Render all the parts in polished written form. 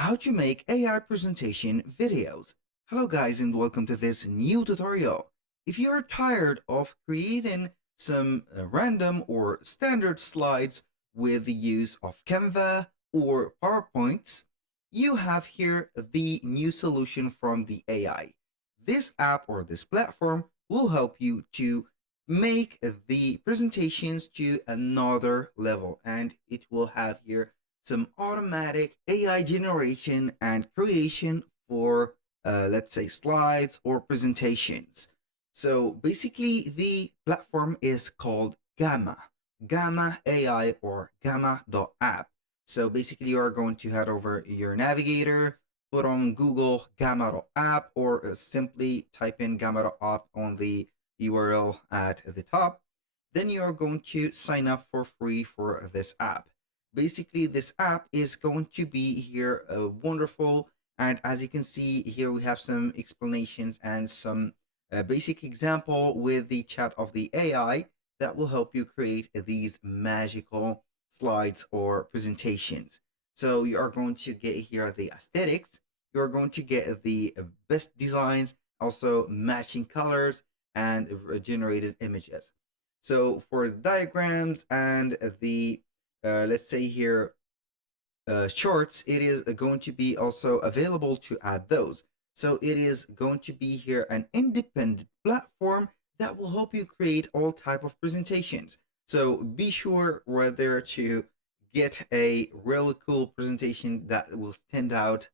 how to make AI presentation videos. Hello guys and welcome to this new tutorial. If you're tired of creating some random or standard slides with the use of Canva or PowerPoints, you have here the new solution from the AI. This app or this platform will help you to make the presentations to another level, and it will have here some automatic AI generation and creation for, let's say, slides or presentations. So basically, the platform is called Gamma AI or Gamma.app. So basically, you are going to head over your navigator, put on Google Gamma.app, or simply type in Gamma.app on the URL at the top. Then you are going to sign up for free for this app. Basically, this app is going to be here wonderful, and as you can see here, we have some explanations and some basic example with the chat of the AI that will help you create these magical slides or presentations. So you are going to get here the aesthetics, you're going to get the best designs, also matching colors and generated images. So for the diagrams and the let's say here shorts, it is going to be also available to add those. So it is going to be here an independent platform that will help you create all type of presentations. So be sure whether to get a really cool presentation that will stand out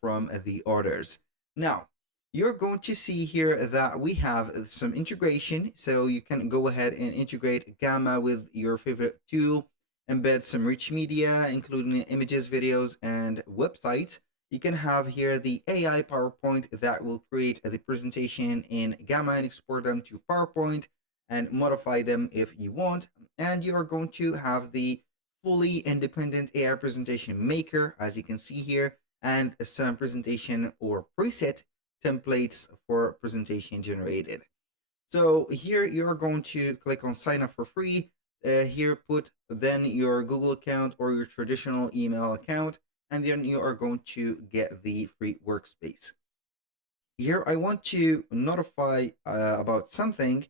from the others. Now, you're going to see here that we have some integration. So you can go ahead and integrate Gamma with your favorite tool, embed some rich media, including images, videos, and websites. You can have here the AI PowerPoint that will create the presentation in Gamma and export them to PowerPoint and modify them if you want. And you are going to have the fully independent AI presentation maker, as you can see here, and some presentation or preset templates for presentation generated. So here you're going to click on sign up for free. Here put then your Google account or your traditional email account, and then you are going to get the free workspace. Here I want to notify about something,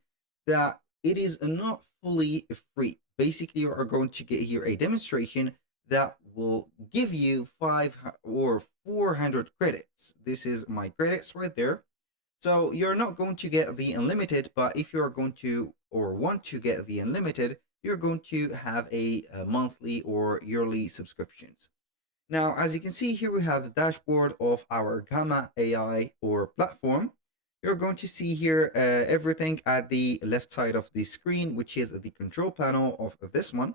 that it is not fully free. Basically, you are going to get here a demonstration that will give you 5 or 400 credits. This is my credits right there. So you're not going to get the unlimited, but if you're going to or want to get the unlimited, you're going to have a monthly or yearly subscriptions. Now, as you can see here, we have the dashboard of our Gamma AI or platform. You're going to see here everything at the left side of the screen, which is the control panel of this one.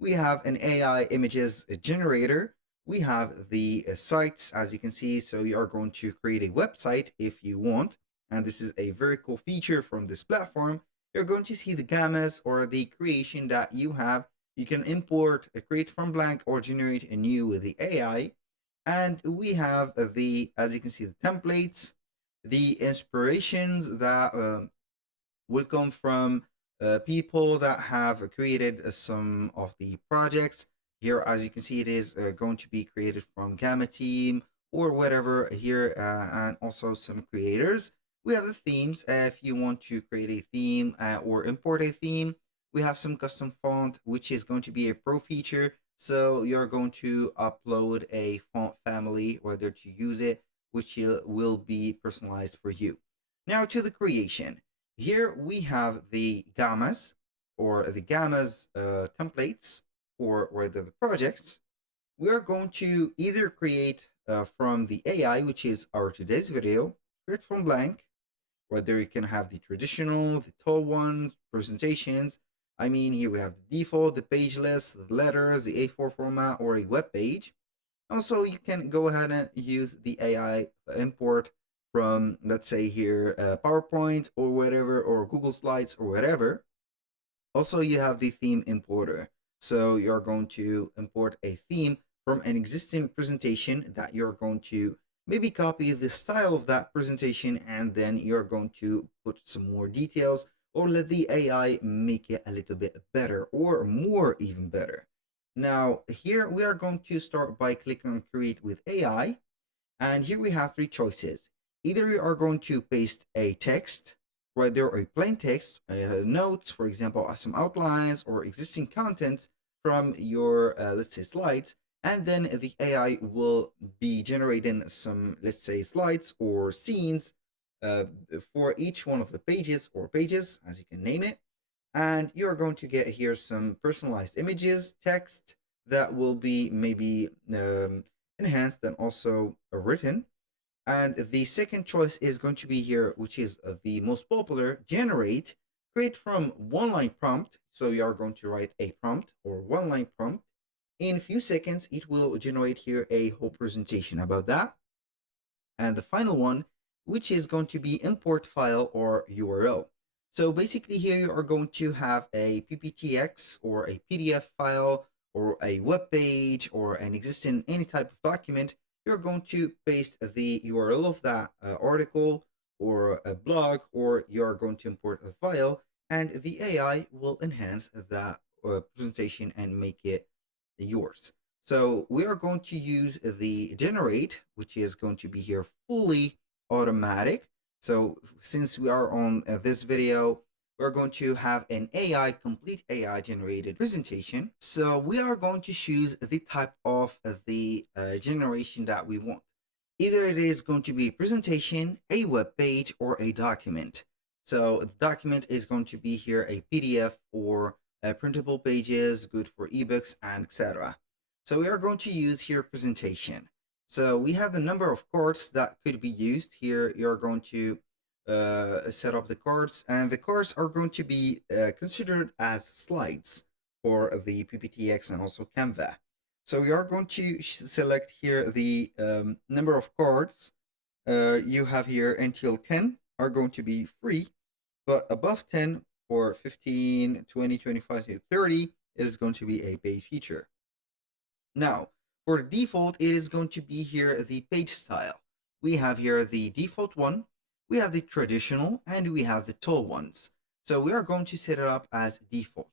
We have an AI images generator. We have the sites, as you can see. So you are going to create a website if you want. And this is a very cool feature from this platform. You're going to see the gammas or the creation that you have. You can import, create from blank, or generate a new with the AI. And we have the, as you can see, the templates, the inspirations that will come from people that have created some of the projects. Here, as you can see, it is going to be created from Gamma team or whatever here, and also some creators. We have the themes. If you want to create a theme or import a theme, we have some custom font, which is going to be a pro feature. So you're going to upload a font family, whether to use it, which will be personalized for you. Now to the creation. Here we have the gammas or the gammas templates for whether the projects. We are going to either create from the AI, which is our today's video, create from blank, whether you can have the traditional, the tall ones, presentations. I mean, here we have the default, the page list, the letters, the A4 format, or a web page. Also, you can go ahead and use the AI import from, let's say here, PowerPoint or whatever, or Google Slides or whatever. Also, you have the theme importer. So you're going to import a theme from an existing presentation that you're going to maybe copy the style of that presentation, and then you're going to put some more details or let the AI make it a little bit better or more even better. Now, here we are going to start by clicking on Create with AI. And here we have three choices. Either you are going to paste a text, whether a plain text, notes, for example, some outlines or existing contents from your, let's say, slides, and then the AI will be generating some, let's say, slides or scenes uh, for each one of the pages or pages, as you can name it. And you're going to get here some personalized images, text that will be maybe enhanced and also written. And the second choice is going to be here, which is the most popular, generate, create from one line prompt. So you are going to write a prompt or one line prompt. In a few seconds, it will generate here a whole presentation about that. And the final one, which is going to be import file or URL. So basically here you are going to have a PPTX or a PDF file or a web page or an existing any type of document. You're going to paste the URL of that article or a blog, or you're going to import a file, and the AI will enhance that presentation and make it yours. So we are going to use the generate, which is going to be here fully automatic. So since we are on this video, we're going to have an AI, complete AI generated presentation. So we are going to choose the type of the generation that we want. Either it is going to be a presentation, a web page, or a document. So the document is going to be here a PDF or printable pages, good for ebooks, and etc. So we are going to use here presentation. So we have the number of cards that could be used. Here you're going to set up the cards, and the cards are going to be considered as slides for the PPTX and also Canva. So we are going to select here the number of cards you have here until 10 are going to be free, but above 10 or 15, 20, 25, 30, it is going to be a paid feature. Now, for default, it is going to be here the page style. We have here the default one, we have the traditional, and we have the tall ones. So we are going to set it up as default.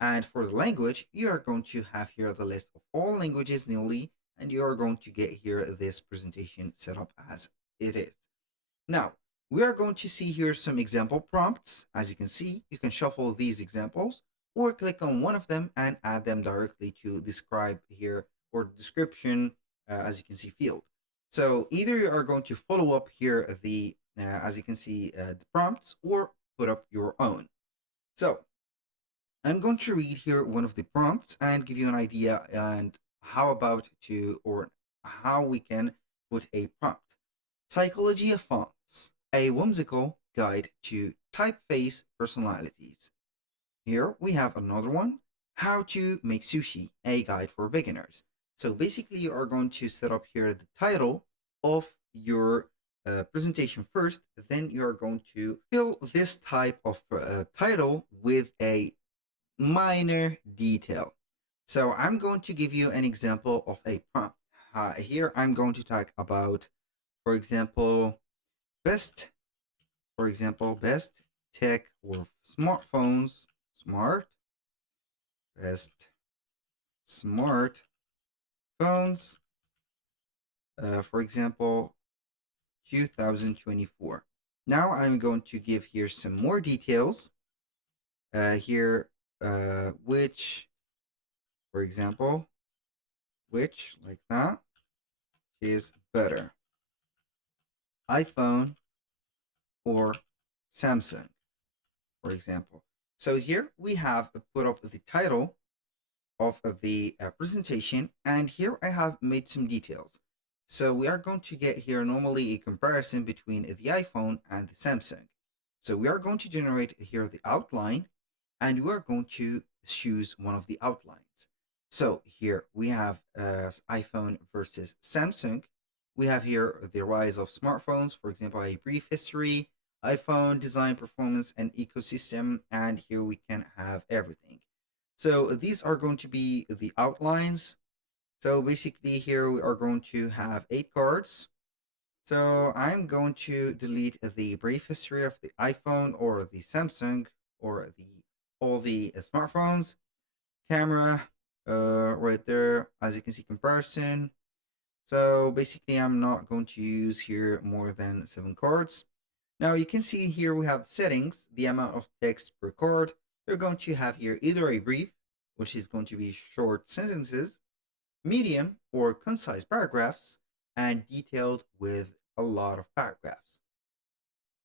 And for the language, you are going to have here the list of all languages newly, and you are going to get here this presentation set up as it is. Now, we are going to see here some example prompts. As you can see, you can shuffle these examples or click on one of them and add them directly to describe here or description, as you can see, field. So either you are going to follow up here the, as you can see, the prompts, or put up your own. So I'm going to read here one of the prompts and give you an idea and how about to, or how we can put a prompt. Psychology of Fonts, a whimsical guide to typeface personalities. Here we have another one, How to Make Sushi, a guide for beginners. So basically you are going to set up here the title of your presentation first, then you are going to fill this type of title with a minor detail. So I'm going to give you an example of a prompt. Here I'm going to talk about, for example, best, best tech or smartphones, best smart phones, for example, 2024. Now I'm going to give here some more details. Here, which, for example, which like that is better, iPhone or Samsung, for example. So here we have put up the title of the presentation, and here I have made some details. So we are going to get here normally a comparison between the iPhone and the Samsung. So we are going to generate here the outline, and we are going to choose one of the outlines. So here we have iPhone versus Samsung. We have here the rise of smartphones, for example, a brief history, iPhone design, performance, and ecosystem, and here we can have everything. So these are going to be the outlines. So basically here we are going to have 8 cards. So I'm going to delete the brief history of the iPhone or the Samsung or the all the smartphones, camera, right there, as you can see, comparison. So basically, I'm not going to use here more than 7 cards. Now you can see here we have settings, the amount of text per card. You're going to have here either a brief, which is going to be short sentences, medium or concise paragraphs, and detailed with a lot of paragraphs.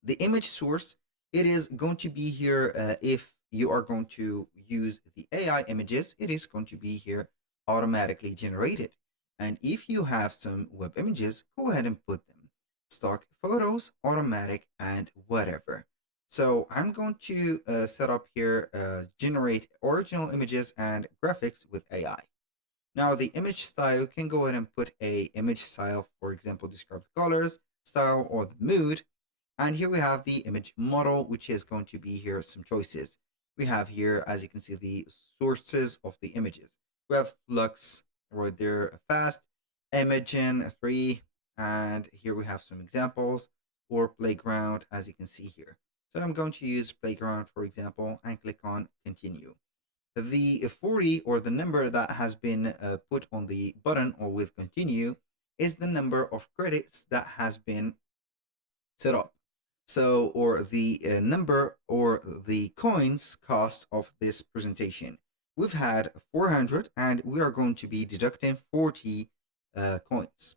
The image source, it is going to be here if you are going to use the AI images, it is going to be here automatically generated. And if you have some web images, go ahead and put them. Stock photos, automatic, and whatever. So I'm going to set up here, generate original images and graphics with AI. Now the image style, you can go ahead and put a image style, for example, describe the colors, style, or the mood. And here we have the image model, which is going to be here some choices. We have here, as you can see, the sources of the images. We have Flux right there, Fast, Imagen 3, and here we have some examples, or Playground, as you can see here. So I'm going to use Playground, for example, and click on Continue. The 40, or the number that has been put on the button or with Continue, is the number of credits that has been set up. So, or the number or the coins cost of this presentation. We've had 400 and we are going to be deducting 40 coins.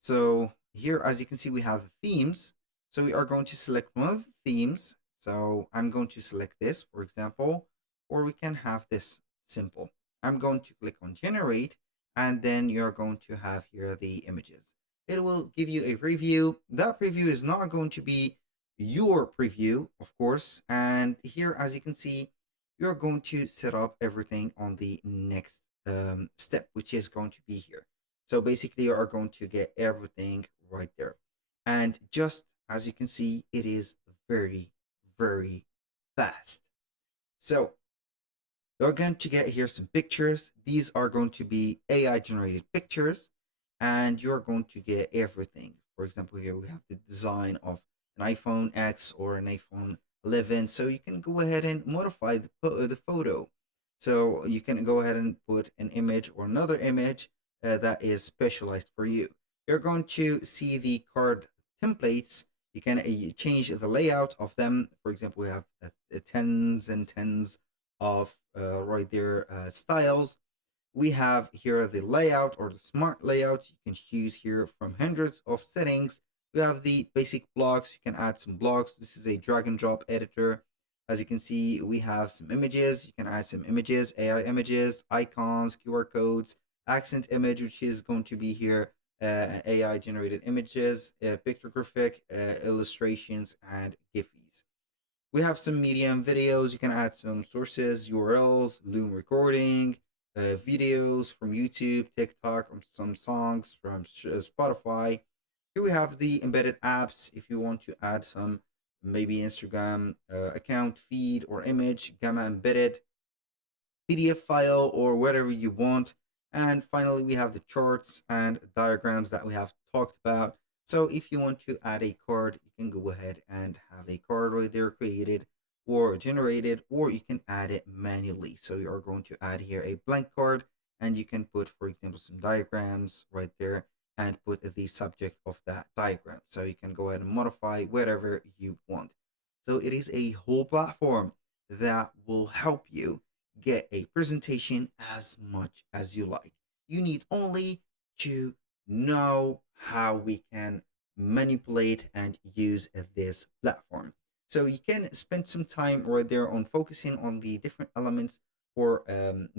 So here, as you can see, we have themes. So we are going to select one of the themes. So I'm going to select this, for example, or we can have this simple. I'm going to click on generate, and then you're going to have here the images. It will give you a preview. That preview is not going to be your preview, of course. And here, as you can see, you're going to set up everything on the next step, which is going to be here. So basically, you are going to get everything right there. And just as you can see, it is very, very fast. So you're going to get here some pictures. These are going to be AI generated pictures, and you're going to get everything. For example, here we have the design of an iPhone X or an iPhone 11. So you can go ahead and modify the photo. So you can go ahead and put an image or another image that is specialized for you. You're going to see the card templates. You can change the layout of them. For example, we have tens and tens of right there styles. We have here the layout or the smart layout. You can choose here from hundreds of settings. We have the basic blocks. You can add some blocks. This is a drag and drop editor. As you can see, we have some images. You can add some images, AI images, icons, QR codes, accent image, which is going to be here AI generated images, pictographic illustrations, and GIFs. We have some medium videos. You can add some sources, URLs, Loom recording, videos from YouTube, TikTok, some songs from Spotify. Here we have the embedded apps. If you want to add some, maybe Instagram account, feed, or image, Gamma embedded, PDF file, or whatever you want. And finally, we have the charts and diagrams that we have talked about. So if you want to add a card, you can go ahead and have a card right there created or generated, or you can add it manually. So you are going to add here a blank card, and you can put, for example, some diagrams right there and put the subject of that diagram. So you can go ahead and modify whatever you want. So it is a whole platform that will help you get a presentation as much as you like. You need only to know how we can manipulate and use this platform. So you can spend some time right there on focusing on the different elements, or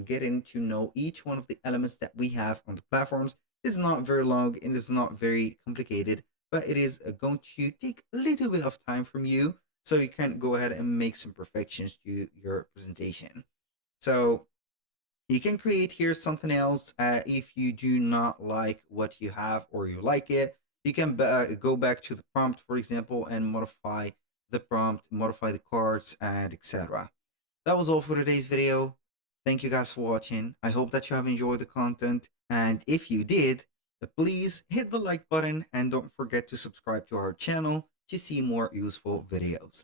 getting to know each one of the elements that we have on the platforms. It's not very long and it's not very complicated, but it is going to take a little bit of time from you, so you can go ahead and make some perfections to your presentation. So you can create here something else. If you do not like what you have or you like it, you can go back to the prompt, for example, and modify the prompt, modify the cards, and etc. That was all for today's video. Thank you guys for watching. I hope that you have enjoyed the content. And if you did, please hit the like button and don't forget to subscribe to our channel to see more useful videos.